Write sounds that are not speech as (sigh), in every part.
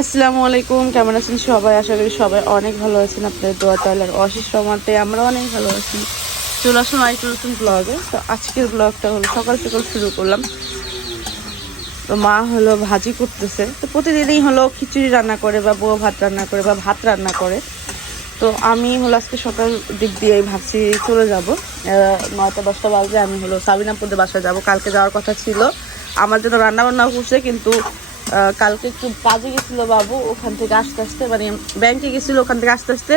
আসসালামু আলাইকুম, কেমন আছেন সবাই? আশা করি সবাই অনেক ভালো আছেন। আপনাদের দোয়া তাহলে অশেষ রহমতে আমরা অনেক ভালো আছি। চলে আসলাম আরেকটু নতুন ব্লগে তো আজকের ব্লগটা হলো সকাল সকাল শুরু করলাম। তো মা হলো ভাজি করতেছে। তো প্রতিদিনই হলো খিচুড়ি রান্না করে বা বউ ভাত রান্না করে বা ভাত রান্না করে। তো আমি হলো আজকে সকাল দিক দিয়ে ভাবছি চলে যাব। নয়টা, দশটা বাজে, আমি হলো সাবিনাপুরের বাসায় যাব। কালকে যাওয়ার কথা ছিল। আমার জন্য রান্না বান্নাও করছে, কিন্তু কালকে একটু কাজে গেছিল বাবু ওখান থেকে আস্তে আস্তে মানে ব্যাংকে গেছিল ওখান থেকে আস্তে আস্তে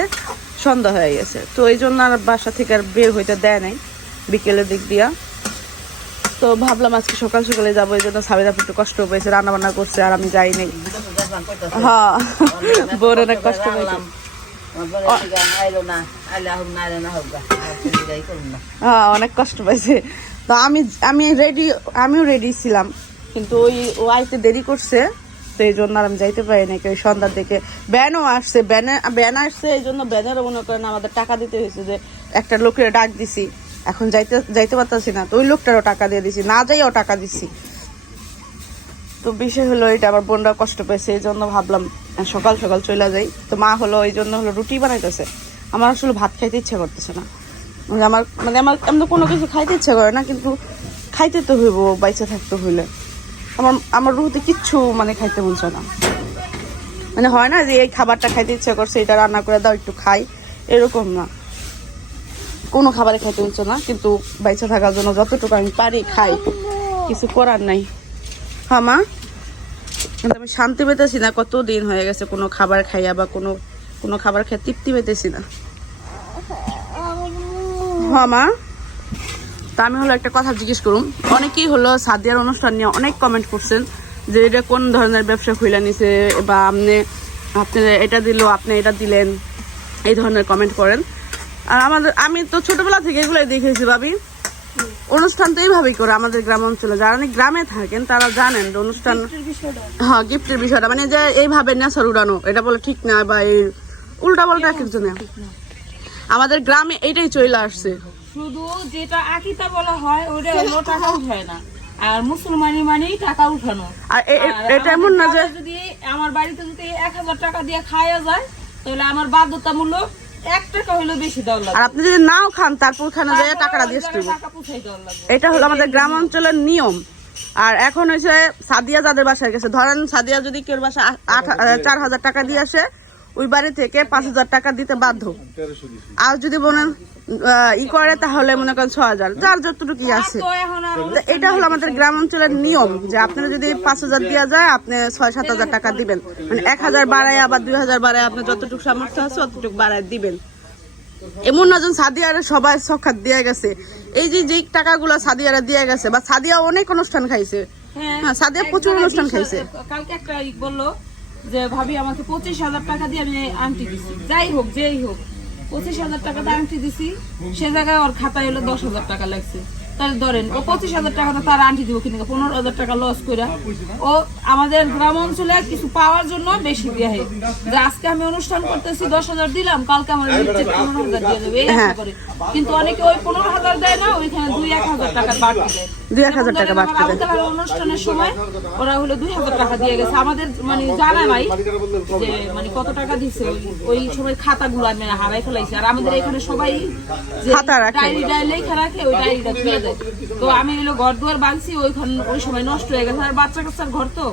সন্ধ্যা হয়ে গেছে। তো এই জন্য আর বাসা থেকে আর বের হইতে দেয় নাই বিকেলের দিক দিয়া। তো ভাবলাম আজকে সকাল সকালে যাব এই জন্য সাবিনাপুর একটু কষ্ট পেয়েছে রান্না বান্না করছে আর আমি যাই নাই। হ্যাঁ বোর অনেক কষ্ট পেয়েছে। হ্যাঁ অনেক কষ্ট পাইছে তো আমি আমি রেডি আমিও রেডি ছিলাম। কিন্তু ওই ও আইতে দেরি করছে, তো এই জন্য আর আমি যাইতে পারি না ওই সন্ধ্যার দিকে ব্যানও আসছে, ব্যানে, ব্যান আসছে, এই জন্য ব্যানেরও মনে করেন আমাদের টাকা দিতে হয়েছে যে একটা লোকের ডাক দিছি। এখন যাইতে যাইতে পারতাছি না, তো ওই লোকটারও টাকা দিয়ে দিছি, না যাইও টাকা দিছি। তো বিষয় হলো এটা, আমার বোনরা কষ্ট পেয়েছে, এই জন্য ভাবলাম সকাল সকাল চলে যাই। তো মা হলো, এই জন্য হলো রুটি বানাইতেছে। আমার আসলে ভাত খাইতে ইচ্ছা করতেছে না। মানে আমার মানে আমার এমন কোনো কিছু খাইতে ইচ্ছা করে না, কিন্তু খাইতে তো হইব, বাইচে থাকতে হইলে। আমার আমার রুহতে কিচ্ছু মানে খাইতে মনছে না। মানে হয় না যে এই খাবারটা খাইতে ইচ্ছা করছে, এটা রান্না করে দাও, একটু খাই, এরকম না। কোনো খাবারে খাইতে মনছে না, কিন্তু বাইচে থাকার জন্য যতটুকু আমি পারি খাই, কিছু করার নাই। হ্যাঁ মা? কিন্তু আমি শান্তি পেতেছি না, কত দিন হয়ে গেছে কোনো খাবার খাইয়া বা কোনো কোনো খাবার খেয়ে তৃপ্তি পেতেছি না। হ্যাঁ মা? তা আমি হলো একটা কথা জিজ্ঞেস করুন অনেকেই হলো সাদিয়ার অনুষ্ঠান নিয়ে অনেক কমেন্ট করছেন যে এটা কোন ধরনের ব্যবসা খুলে নিছে বা আপনি আপনি এটা দিল আপনি এটা দিলেন এই ধরনের কমেন্ট করেন। আর আমাদের আমি তো ছোটবেলা থেকে এগুলোই দেখেছি ভাবি। অনুষ্ঠান তো এইভাবেই করে আমাদের গ্রাম অঞ্চলে। যারা নাকি গ্রামে থাকেন তারা জানেন যে অনুষ্ঠান হ্যাঁ গিফটের বিষয়টা। মানে যে এইভাবে নেশার উড়ানো এটা বলে ঠিক না বা এই উল্টা পাল্টা কিছু না। আমাদের গ্রামে এইটাই চলে আসছে। শুধু যেটা আকিতা বলা হয় ওটা হলো টাকা উঠায় না। আর মুসলমানি মানেই টাকা উঠানো। আর এটা এমন না যে যদি আমার বাড়িতে যদি এক হাজার টাকা দিয়ে খাওয়া যায় তাহলে আমার বাধ্যতামূলক এক টাকা হলেও বেশি দেওয়া আর আপনি যদি নাও খান তারপর ওখানে যায় টাকাটা দিয়ে এটা হলো আমাদের গ্রাম অঞ্চলের নিয়ম। আর এখন হয়েছে সাদিয়া যাদের বাসায় গেছে। ধরেন সাদিয়া যদি কেউ বাসা আট চার হাজার টাকা দিয়ে আসে ওই বাড়ি থেকে পাঁচ হাজার টাকা দিতে বাধ্য। আর যদি বলেন ই করে তাহলে মনে করেন ছ হাজার। যার যতটুকু আছে। এটা হলো আমাদের গ্রাম অঞ্চলের নিয়ম যে আপনারা যদি পাঁচ হাজার দেওয়া যায় আপনি ছয় সাত হাজার টাকা দিবেন। মানে এক হাজার বাড়ায় আবার দুই হাজার বাড়ায় আপনি যতটুকু সামর্থ্য আছে ততটুকু বাড়ায় দিবেন। এমন না সাদিয়ারে সবাই সখাত দিয়ে গেছে। এই যে যে টাকাগুলো সাদিয়ারা দিয়ে গেছে বা সাদিয়া অনেক অনুষ্ঠান খাইছে। হ্যাঁ, সাদিয়া প্রচুর অনুষ্ঠান খাইছে। কালকে একটা বলল যে ভাবি আমাকে পঁচিশ হাজার টাকা দিয়ে আমি আংটি দিছি। যাই হোক যেই হোক। পঁচিশ হাজার টাকা আংটি দিছি সে জায়গায় ওর খাতায় হলো দশ হাজার টাকা লাগছে। তাহলে ধরেন ও পঁচিশ হাজার টাকা তো তার আংটি দিব কিনা পনেরো হাজার টাকা লস করে ও আমাদের গ্রাম অঞ্চলে কিছু পাওয়ার জন্য বেশি দিয়ে হয়। যে আজকে আমি অনুষ্ঠান করতেছি দশ হাজার দিলাম কালকে আমার পনেরো হাজার দিয়ে দেবে এই আশা করে। কিন্তু অনেকে ওই পনেরো হাজার দেয় না ওইখানে দুই এক হাজার টাকা বাড়তি দেয়। দুই এক হাজার টাকা বাড়তি দেয়। অনুষ্ঠানের সময় ওরা হলো দুই হাজার টাকা দিয়ে গেছে। আমাদের মানে জানা নাই যে মানে কত টাকা দিছে ওই- ওই সময় খাতাগুলো আমি হারাই ফেলাইছি। আর আমাদের এখানে সবাই খাতা রাখে। ডায়েরি ডায়েরি লেখা রাখে ওই ডায়েরিটা তো আমি হলো ঘর দুয়ার বাঁধছি, ওইখান ওই সময় নষ্ট হয়ে গেছে। আর বাচ্চা কাচ্চার ঘর তো।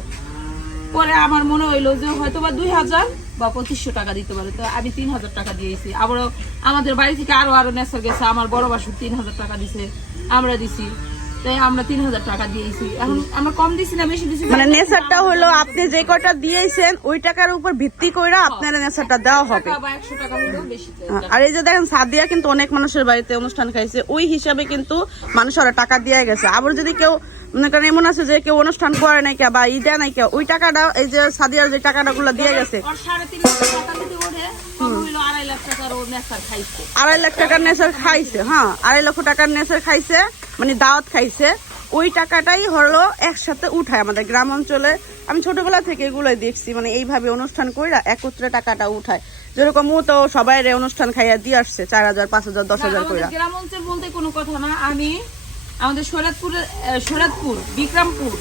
পরে আমার মনে হইল যে হয়তো বা দুই হাজার বা পঁচিশশো টাকা দিতে পারে। তো আমি তিন হাজার টাকা দিয়েছি। আবারও আমাদের বাড়ি থেকে আরও আরও নেশা গেছে। আমার বড় বাসুর তিন হাজার টাকা দিছে। আমরা দিছি। তাই আমরা তিন হাজার টাকা দিয়েছি। এখন আমরা কম দিছি না বেশি দিছি মানে নেশারটা হলো আপনি যে দিয়েছেন ওই টাকার উপর ভিত্তি করে আপনার নেশারটা দেওয়া হবে। দেয়। আর এই যে দেখেন সাদিয়া কিন্তু অনেক মানুষের বাড়িতে অনুষ্ঠান খাইছে ওই হিসাবে কিন্তু মানুষ ওরা টাকা দিয়ে গেছে। আবার যদি কেউ মনে করেন এমন আছে যে কেউ অনুষ্ঠান করে নাই কে বা ইটা নাই কে ওই টাকাটা এই যে সাদিয়ার যে টাকাটা গুলো দিয়ে গেছে সাড়ে তিন টাকা যদি ওঠে কম হইল আড়াই লাখ টাকার নেশার খাইছে হ্যাঁ আড়াই লক্ষ টাকার নেশার খাইছে মানে দাওয়াত খাইছে। ওই টাকাটাই হলো একসাথে উঠায় আমাদের গ্রাম অঞ্চলে। আমি ছোটবেলা থেকে এগুলোই দেখছি মানে এইভাবে অনুষ্ঠান কইরা একত্রে টাকাটা উঠায়। যেরকম ও তো সবাই অনুষ্ঠান খাইয়া দিয়ে আসছে চার হাজার পাঁচ হাজার দশ হাজার কইরা। গ্রাম অঞ্চল বলতে কোনো কথা না। আমি আমাদের সৈরাদপুর সৈরাদপুর বিক্রমপুর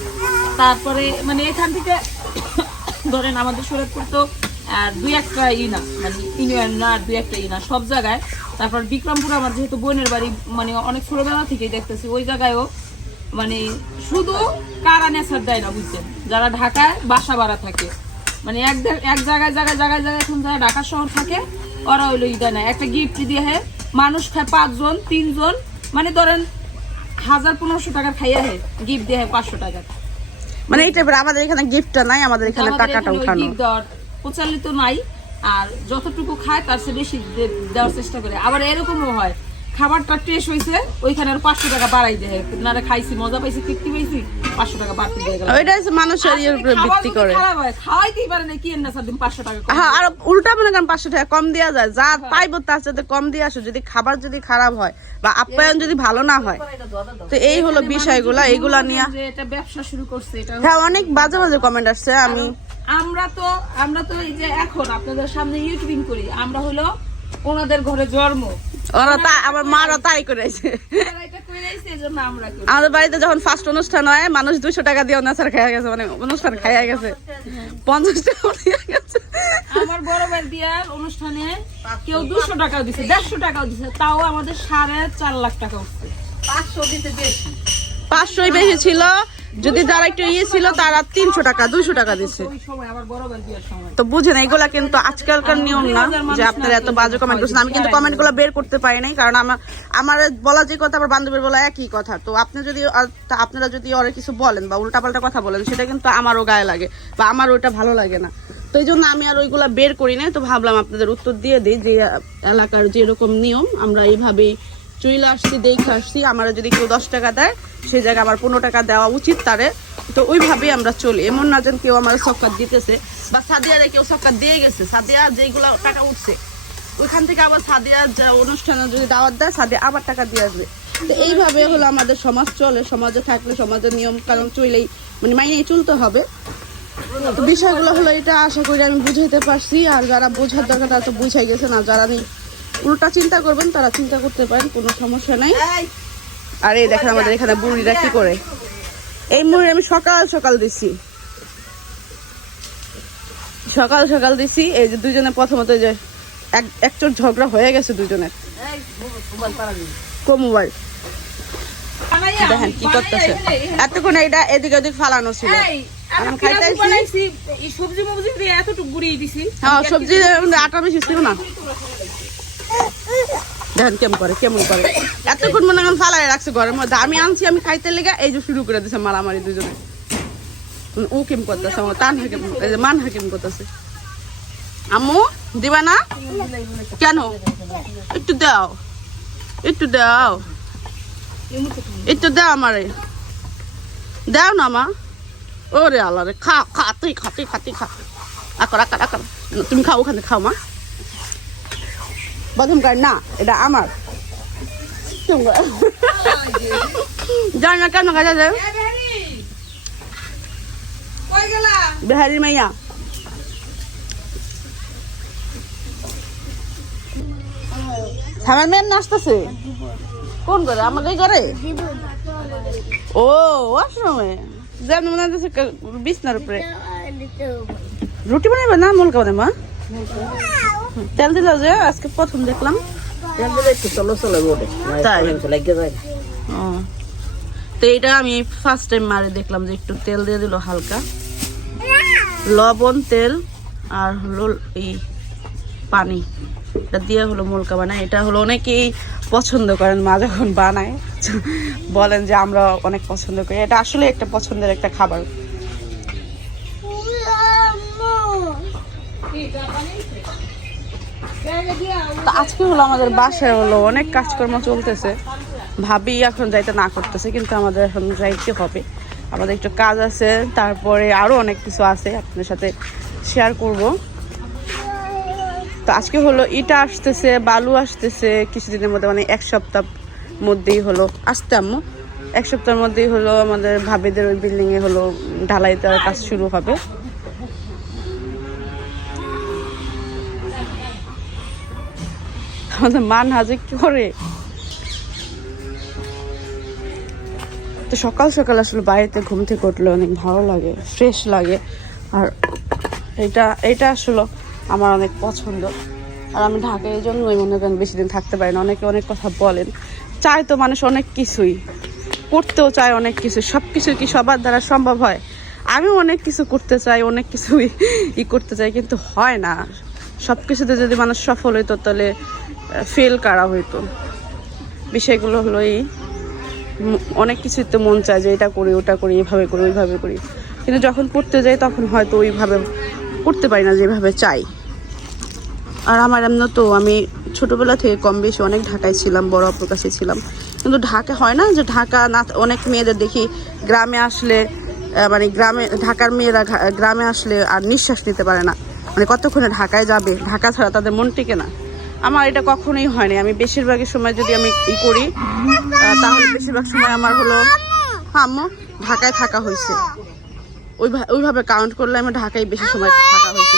তারপরে মানে এখান থেকে ধরেন আমাদের শরীরপুর তো আহ, দুই একটা ই না মানে ইউনিয়ন না আর দুই একটা ই না সব জায়গায়। তারপর বিক্রমপুর আমার যেহেতু বোনের বাড়ি মানে অনেক ছোটবেলা থেকেই দেখতেছি ওই জায়গায়ও মানে শুধু কারা নেশার দেয় না বুঝছেন? যারা ঢাকায় বাসা ভাড়া থাকে। মানে এক এক জায়গায় জায়গায় জায়গায় জায়গায় এখন যারা ঢাকা শহর থাকে ওরা হইল ই দেয় না একটা গিফট দিয়ে হে মানুষ খায় পাঁচজন তিনজন মানে ধরেন হাজার পনেরোশো টাকার খাইয়া হে গিফট দিয়ে পাঁচশো টাকার মানে এই টাইপের আমাদের এখানে গিফটটা নাই আমাদের এখানে টাকাটা উঠানো। দেওয়ার প্রচলিত নাই আর যতটুকু খায় তার চেয়ে বেশি দেওয়ার চেষ্টা করে। আবার এরকমও হয় খাবারটা টেস্ট হয়েছে ওইখানে আর পাঁচশো টাকা বাড়াই দেয়। না খাইছি মজা পাইছি তৃপ্তি পাইছি পাঁচশো টাকা বাড়তি দিয়ে গেল ওইটা হচ্ছে মানুষের ইয়ের উপরে ভিত্তি করে। খারাপ হয় খাওয়াইতেই পারে না কি এর না দিন পাঁচশো টাকা হ্যাঁ আর উল্টা মনে করেন পাঁচশো টাকা কম দেওয়া যায়। যা পাইবো তার সাথে কম দিয়ে আসো যদি খাবার যদি খারাপ হয় বা আপ্যায়ন যদি ভালো না হয়। তো এই হলো বিষয়গুলা এইগুলা নিয়ে এটা ব্যবসা শুরু করছে এটা হ্যাঁ অনেক বাজে বাজে কমেন্ট আসছে আমি আমরা তো আমরা তো এই যে এখন আপনাদের সামনে ইউটিউবিং করি আমরা হলো ওনাদের ঘরে জন্ম। ওরা তা আমার মারা তাই করেছে। আমাদের বাড়িতে যখন ফার্স্ট অনুষ্ঠান হয় মানুষ দুশো টাকা দিয়ে অনাচার খাইয়া গেছে মানে অনুষ্ঠান খাইয়া গেছে। পঞ্চাশ টাকা গেছে। আমার বড় ভাই বিয়ার অনুষ্ঠানে কেউ দুশো টাকাও দিছে দেড়শো টাকাও দিছে তাও আমাদের সাড়ে চার লাখ টাকা উঠছে পাঁচশোই বেশি ছিল যদি যারা একটু ইয়ে ছিল, তারা তিনশো টাকা দুশো টাকা দিচ্ছে তো বুঝেন, এগুলা কিন্তু আজকালকার নিয়ম না, যে আপনারা এত বাজে কমেন্ট করছেন। আমি কিন্তু কমেন্টগুলো বের করতে পারি নাই, কারণ আমার আমার বলা যে কথা আমার বান্ধবীর বলা একই কথা। তো আপনি যদি আপনারা যদি ওরা কিছু বলেন বা উল্টাপাল্টা কথা বলেন, সেটা কিন্তু আমারও গায়ে লাগে, বা আমার ওইটা ভালো লাগে না। তো এই জন্য আমি আর ওইগুলা বের করি না তো ভাবলাম আপনাদের উত্তর দিয়ে দিই, যে এলাকার যেরকম নিয়ম, আমরা এইভাবেই চুইলে আসছি, দেখে আসছি আমার যদি কেউ দশ টাকা দেয়, সেই জায়গায় আমার পনেরো টাকা দেওয়া উচিত তারে। তো ওইভাবেই আমরা চলি। এমন না যেন কেউ আমার সক্কার দিতেছে, বা সাদিয়ারে কেউ সক্কার দিয়ে গেছে। সাদিয়া যেগুলো টাকা উঠছে, ওইখান থেকে আবার সাদিয়ার যে অনুষ্ঠানে যদি দাওয়াত দেয়, সাদিয়া আবার টাকা দিয়ে আসবে। তো এইভাবে হলো আমাদের সমাজ চলে। সমাজে থাকলে সমাজের নিয়ম কারণ চলেই মানে মাইনেই চলতে হবে। বিষয়গুলো হলো এটা, আশা করি আমি বুঝাইতে পারছি। আর যারা বোঝার দরকার তারা তো বুঝাই গেছে না যারা নি উল্টা চিন্তা করবেন তারা চিন্তা করতে পারেন কোনো সমস্যা নাই। আর এই দেখেন আমাদের এখানে বুড়িরা কি করে? এই মুড়ি আমি সকাল সকাল দিছি সকাল সকাল দিছি এই যে দুজনে প্রথমত যে এক একচোর ঝগড়া হয়ে গেছে দুজনের কো মোবাইল বানাইয়া, দেখেন কি করতেছে। এতক্ষণ এইটা এদিক ওদিক ফালানো ছিল। সবজি মবজি দিয়ে এতটুকু গুড়িয়ে দিছি। হ্যাঁ সবজি আটা বেশি ছিল না। দেখেন কেমন করে কেমন করে? এতক্ষণ মনে করেন ফালাই রাখছে ঘরের মধ্যে। আমি আনছি, আমি খাইতে লেগে এই যে শুরু করে দিছে মারামারি দুজনে। ও কেম করতেছে, আমার তান হাকিম এই যে মান হাকিম করতেছে? আম্মু, দিবা না? কেন? একটু দাও। একটু দাও। একটু দাও আমারে। দাও না, মা। ওরে আল্লাহ রে, খা খা, তুই খা তুই খা তুই খা। আকর আকর আকর তুমি খাও, ওখানে খাও, মা। বাদাম কার? না এটা আমার? জানি না কেন কাজে এ বেহারি, মাইয়া। আমার মেম নাচতেছে। কোন করে আমাকে করে ও ওয়াশরুমে। যেমন মনে হচ্ছে বিছনার উপরে। রুটি বানাবে না? মুলকা বানাবে তেল দিল যে আজকে প্রথম দেখলাম। তাই। ও। তো এটা আমি ফার্স্ট টাইম মারে দেখলাম যে একটু তেল দিয়ে দিল হালকা। লবণ তেল আর হলো এই পানি। এটা দিয়ে হলো মুলকা বানায়। এটা হলো অনেকেই পছন্দ করেন মা যখন বানায় বলেন যে আমরা অনেক পছন্দ করি। এটা আসলে একটা পছন্দের একটা খাবার। তো আজকে হলো আমাদের বাসায় হলো অনেক কাজকর্ম চলতেছে। ভাবি এখন যাইতে না করতেছে, কিন্তু আমাদের এখন যাইতে হবে। আমাদের একটু কাজ আছে, তারপরে আরও অনেক কিছু আছে আপনাদের সাথে শেয়ার করব। তো আজকে হলো ইটা আসতেছে, বালু আসতেছে, কিছুদিনের মধ্যে মানে এক সপ্তাহ মধ্যেই হলো। আসতে আম্মু, এক সপ্তাহের মধ্যেই হলো আমাদের ভাবিদের ওই বিল্ডিংয়ে হলো ঢালাই দেওয়ার কাজ শুরু হবে। আমাদের মান হাজে কি করে। তো সকাল সকাল আসলে বাড়িতে ঘুম থেকে উঠলে অনেক ভালো লাগে ফ্রেশ লাগে। আর এটা এটা আসলে আমার অনেক পছন্দ। আর আমি ঢাকায় এই জন্যই মনে করেন বেশি দিন থাকতে পারি না, অনেকে অনেক কথা বলেন। চায় তো মানুষ অনেক কিছুই, করতেও চায় অনেক কিছু সব কিছু কি সবার দ্বারা সম্ভব হয়? আমি অনেক কিছু করতে চাই, অনেক কিছুই ই করতে চাই, কিন্তু হয় না। সব কিছুতে যদি মানুষ সফল হইতো তাহলে ফেল করা হইতো। বিষয়গুলো হলো এই অনেক কিছুই তো মন চায় যে এটা করি, ওটা করি, এভাবে করি, ওইভাবে করি। কিন্তু যখন করতে যাই তখন হয়তো ওইভাবে করতে পারি না যেভাবে চাই। আর আমার এমন তো, আমি ছোটোবেলা থেকে কম বেশি অনেক ঢাকায় ছিলাম, বড় অপ্রকাশে ছিলাম। কিন্তু ঢাকা হয় না যে ঢাকা না, অনেক মেয়েদের দেখি গ্রামে আসলে মানে গ্রামে, ঢাকার মেয়েরা গ্রামে আসলে আর নিঃশ্বাস নিতে পারে না। মানে কতক্ষণে ঢাকায় যাবে? ঢাকা ছাড়া তাদের মন টিকে না। আমার এটা কখনোই হয়নি। আমি বেশিরভাগই সময় যদি আমি ই করি তাহলে বেশিরভাগ সময় আমার হলো হ্যাঁ আম্মু ঢাকায় থাকা হয়েছে। ওইভা- ওইভাবে কাউন্ট করলে আমি ঢাকায় বেশি সময় থাকা হয়েছে।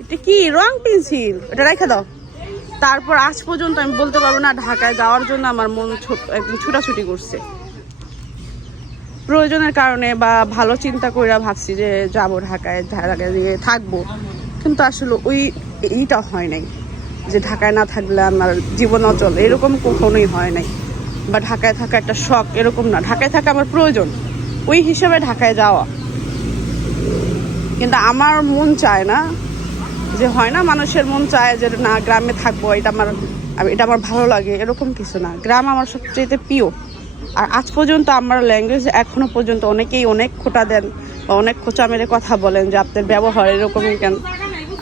এটা কি? রং পেন্সিল এটা রেখে দাও। তারপর আজ পর্যন্ত আমি বলতে পারব না ঢাকায় যাওয়ার জন্য আমার মন ছোট একদম ছুটাছুটি করছে। প্রয়োজনের কারণে বা ভালো চিন্তা করে ভাবছি যে যাব ঢাকায় ঢাকায় গিয়ে থাকব। কিন্তু আসলে ওই এইটা হয় নাই। যে ঢাকায় না থাকলে আমার জীবন অচল এরকম কখনোই হয় নাই। বা ঢাকায় থাকা একটা শখ এরকম না। ঢাকায় থাকা আমার প্রয়োজন। ওই হিসাবে ঢাকায় যাওয়া। কিন্তু আমার মন চায় না যে হয় না, মানুষের মন চায় যে না, গ্রামে থাকব, এটা আমার এটা আমার ভালো লাগে, এরকম কিছু না। গ্রাম আমার সবচেয়ে প্রিয়। আর আজ পর্যন্ত আমার ল্যাঙ্গুয়েজ এখনও পর্যন্ত অনেকেই অনেক খোটা দেন বা অনেক খোঁচা মেরে কথা বলেন যে আপনার ব্যবহার এরকমই কেন?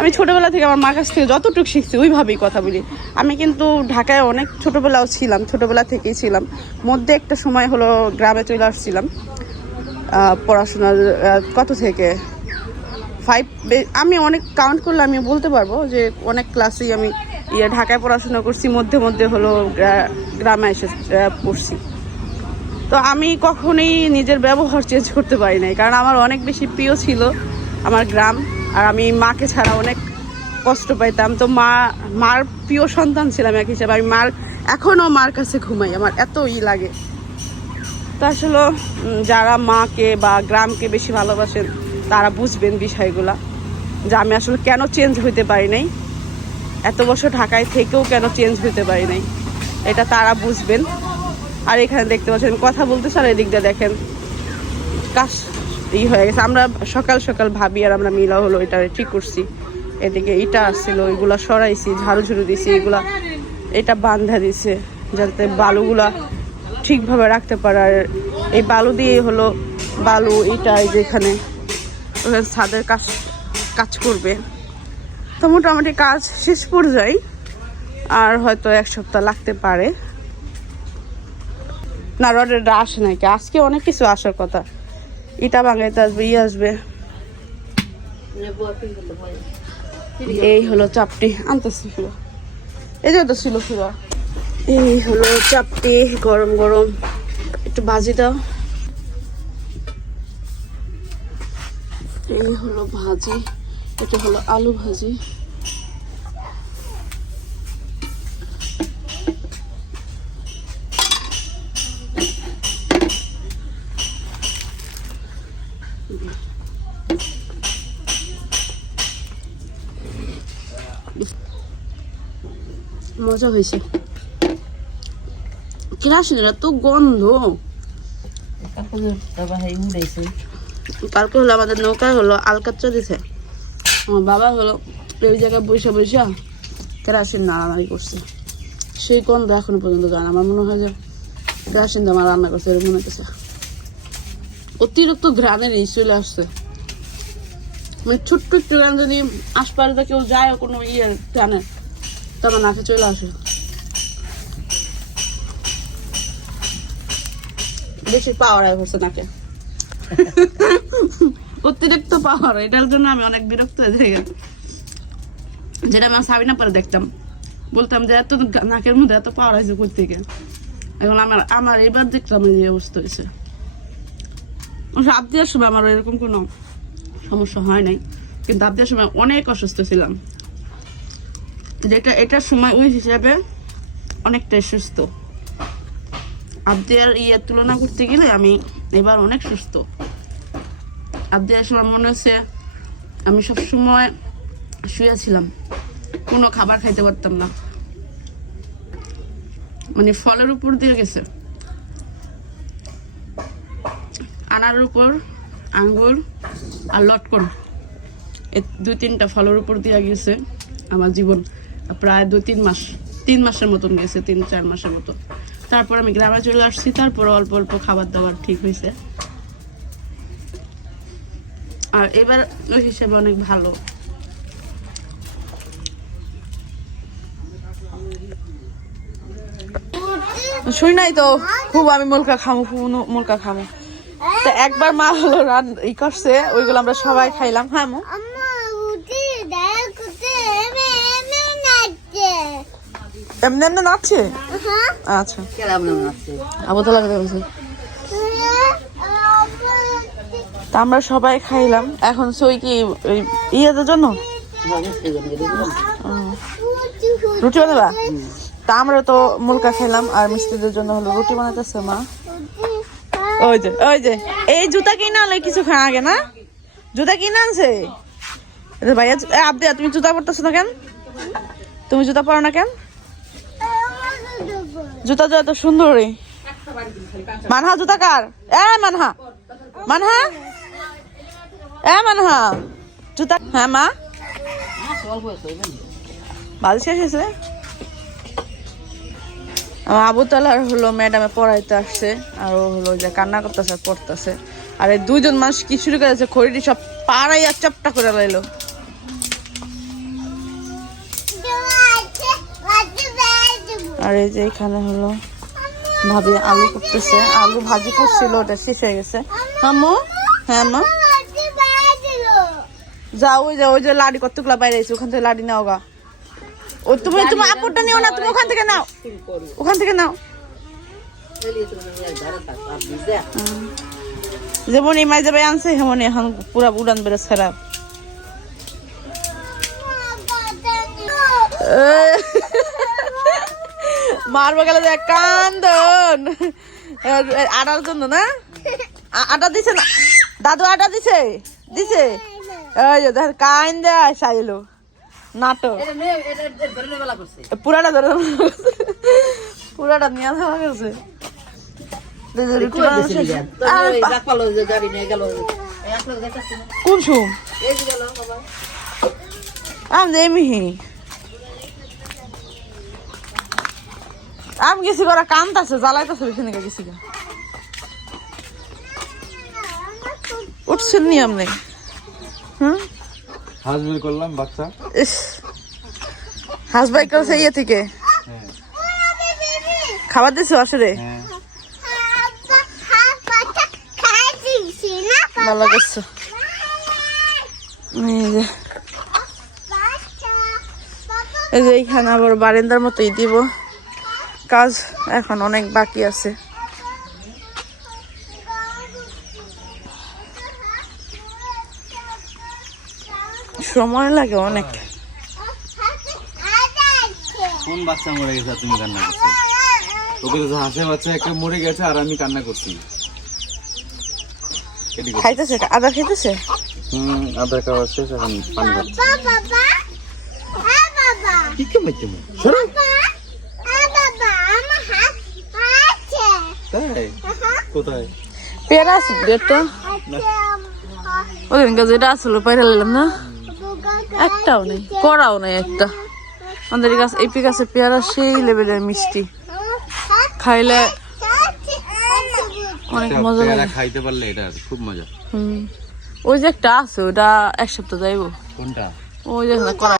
আমি ছোটবেলা থেকে আমার মার কাছ থেকে যতটুকু শিখছি, ওইভাবেই কথা বলি। আমি কিন্তু ঢাকায় অনেক ছোটবেলাও ছিলাম, ছোটবেলা থেকেই ছিলাম। মধ্যে একটা সময় হলো গ্রামে চলে আসছিলাম পড়াশোনার কত থেকে? ফাইভ আমি অনেক কাউন্ট করলে আমি বলতে পারব যে অনেক ক্লাসেই আমি ইয়ে ঢাকায় পড়াশোনা করছি, মধ্যে মধ্যে হলো গ্রামে এসে পড়ছি। তো আমি কখনোই নিজের ব্যবহার চেঞ্জ করতে পারি নাই, কারণ আমার অনেক বেশি প্রিয় ছিল আমার গ্রাম। আর আমি মাকে ছাড়া অনেক কষ্ট পাইতাম। তো মা, মার প্রিয় সন্তান ছিলাম এক হিসাবে। আমি মার এখনও মার কাছে ঘুমাই। আমার এত ই লাগে। তো আসলে যারা মাকে বা গ্রামকে বেশি ভালোবাসেন, তারা বুঝবেন বিষয়গুলা। যে আমি আসলে কেন চেঞ্জ হইতে পারি নাই। এত বছর ঢাকায় থেকেও কেন চেঞ্জ হইতে পারি নাই। এটা তারা বুঝবেন। আর এখানে দেখতে পাচ্ছেন, কথা বলতেছে আর এদিক দিয়ে দেখেন। কাশ ই হয়ে গেছে। আমরা সকাল সকাল ভাবি আর আমরা মিলা হলো এটা ঠিক করছি। এদিকে ইটা আসছিল ওইগুলা সরাইছি, ঝাড়ু ঝুড়ু দিছি, এগুলা এটা বান্ধা দিছে যাতে বালুগুলা ঠিকভাবে রাখতে পারে। আর এই বালু দিয়ে হলো বালু, ইটা এই যে এখানে, ওখানে ছাদের কাজ কাজ করবে। তো মোটামুটি কাজ শেষ পর্যায়ে, আর হয়তো এক সপ্তাহ লাগতে পারে। না রডের আসে নাকি আজকে অনেক কিছু আসার কথা। ইটা বাঙাইতে আসবে, ই আসবে। এই হলো চাপটি, আনতেছি এই যে তো ছিল ফিরো। এই হলো চাপটি, গরম গরম। একটু ভাজি দাও। এই হলো ভাজি, এটা হলো আলু ভাজি। মজা হয়েছে। কেরাসিনের এত গন্ধ। কালকে হলো আমাদের নৌকায় হলো দিছে। আমার বাবা হলো জায়গায় বসে বসে কেরাসিন নাড়ানাড়ি করছে। সেই গন্ধ এখনও পর্যন্ত আমার মনে হয় যে কেরাসিন আমার রান্না করছে, এরকম মনে অতিরিক্ত ঘ্রাণের এই চলে আসছে। মানে ছোট্ট একটু গান যদি আশপাশে কেউ যায়, কোনো ইয়ে জানে তো পাওয়ার (laughs) এটার জন্য আমি অনেক বিরক্ত হয়ে যাই। যেটা আমি দেখতাম। বলতাম যে, এত নাকের মধ্যে এত পাওয়ার আছে কোথা থেকে এখন আমার আমার এবার দেখলাম এই অবস্থা হয়েছে। রাত দেওয়ার সময় আমার এরকম কোনো সমস্যা হয় নাই। কিন্তু রাত দেওয়ার সময় অনেক অসুস্থ ছিলাম। যেটা এটার সময় ওই হিসাবে অনেকটাই সুস্থ। আবদিয়ার ইয়ের তুলনা করতে গেলে আমি এবার অনেক সুস্থ। আবদিয়ার সময় মনে হচ্ছে আমি সব সময় শুয়েছিলাম কোনো খাবার খাইতে পারতাম না। মানে ফলের উপর দিয়ে গেছে। আনারের উপর আঙ্গুর আর লটকন। দুই তিনটা ফলের উপর দিয়ে গেছে আমার জীবন। প্রায় দুই, তিন মাস, তিন মাসের মতন গেছে, তিন, চার মাসের মতন। তারপর আমি গ্রামে চলে আসছি, তারপর অল্প অল্প খাবার দাবার ঠিক হয়েছে। আর এবার ওই হিসেবে অনেক ভালো। শুই নাই তো, খুব আমি মুলকা খামু, খুব মুলকা খামু। তো একবার মা হলো রান ই করছে, ওইগুলো আমরা সবাই খাইলাম হ্যাঁ এমনি এমনি নাচছে? Uh-huh. আচ্ছা। আবু তো লাগবে তা আমরা সবাই খাইলাম। এখন সই কি ইয়েদের জন্য? রুটি বানাবা? তা আমরা তো মুলকা খেলাম আর মিস্ত্রিদের জন্য হলো রুটি বানাতেছে মা। ওই যে ওই যে। এই জুতা কিনে আনলে কিছু খা আগে না? জুতা কিনে আনছে? ভাইয়া আপদে তুমি জুতা পরতেছো না কেন? তুমি জুতা পরো না কেন? জুতা জুতা তো সুন্দরই মানহা, জুতা কার? এ, মানহা। মানহা? এ, মানহা। জুতা হ্যাঁ মা? বাল শেষ হয়েছে আমার আবু তালার হলো ম্যাডামে পড়াইতে আসছে, আর ও হলো যে কান্না করতেছে পড়তেছে। আর এই দুইজন মানুষ কি শুরু করেছে, খড়িটি সব পাড়াইয়া চাপটা করে লাইলো। আর এই যে এখানে হলো ভাবি আলু করতেছে। আলু ভাজি করছিল ওটা শেষ হয়ে গেছে। আম্মু হ্যাঁ আম্মু যা ওই যে ওই যে লাডি কতগুলা বাইরে আছে ওখান থেকে লাডি নাও গা। ও তুমি তুমি আপুরটা নিও না তুমি ওখান থেকে নাও। ওখান থেকে নাও। যেমন এই মাইজে ভাই আনছে হেমন এখন পুরা উড়ান বেড়ে খারাপ মারবো গেলে যে কান্দন। আটার জন্য না? আটা দিছে না? দাদু আটা দিছে? দিছে? এই যে দেখ কান দেয় সাইলো নাটক। পুরাটা ধরে পুরাটা নিয়ে যাওয়া গেছে এই যে রুটি বানানো শেষ। আর পা- কোন সুম আম মিহি। আম গেছি করা কান্তাছে জ্বালাইতেছে বেশি নাকি গেছি। উঠছেন নি আমনে? হুম? হাজবেল করলাম বাচ্চা। ইস হাসবাই করছে ইয়ে থেকে। হ্যাঁ। খাবার দিছো আসলে হ্যাঁ। ভালো করছ এই যে এইখানে আবার বারান্দার মতোই দিব। কাজ এখন অনেক বাকি আছে। সময় লাগে অনেক। কোন বাচ্চা মরে গেছে আর তুমি কান্না করছ? ওকে তো হাসে বাচ্চা একটা মরে গেছে আর আমি কান্না করছি। খাইতেছে আদা খাইতেছে? হুম আধার কার্ড শেষ এখন পানি খাচ্ছি কি কেমন তাই কোথায়? পেয়ারা আছে একটা ওদিন কাছে আসলো পাইরা নিলাম না। একটাও নেই করাও নেই একটা। আমাদের গাছ এপি গাছে পেয়ারা সেই লেভেলের মিষ্টি। খাইলে অনেক মজা লাগে। খাইতে পারলে এটা খুব মজা। হুম। ওই যে একটা আছে ওটা এক সপ্তাহ যাইবো। কোনটা? ওই যে করা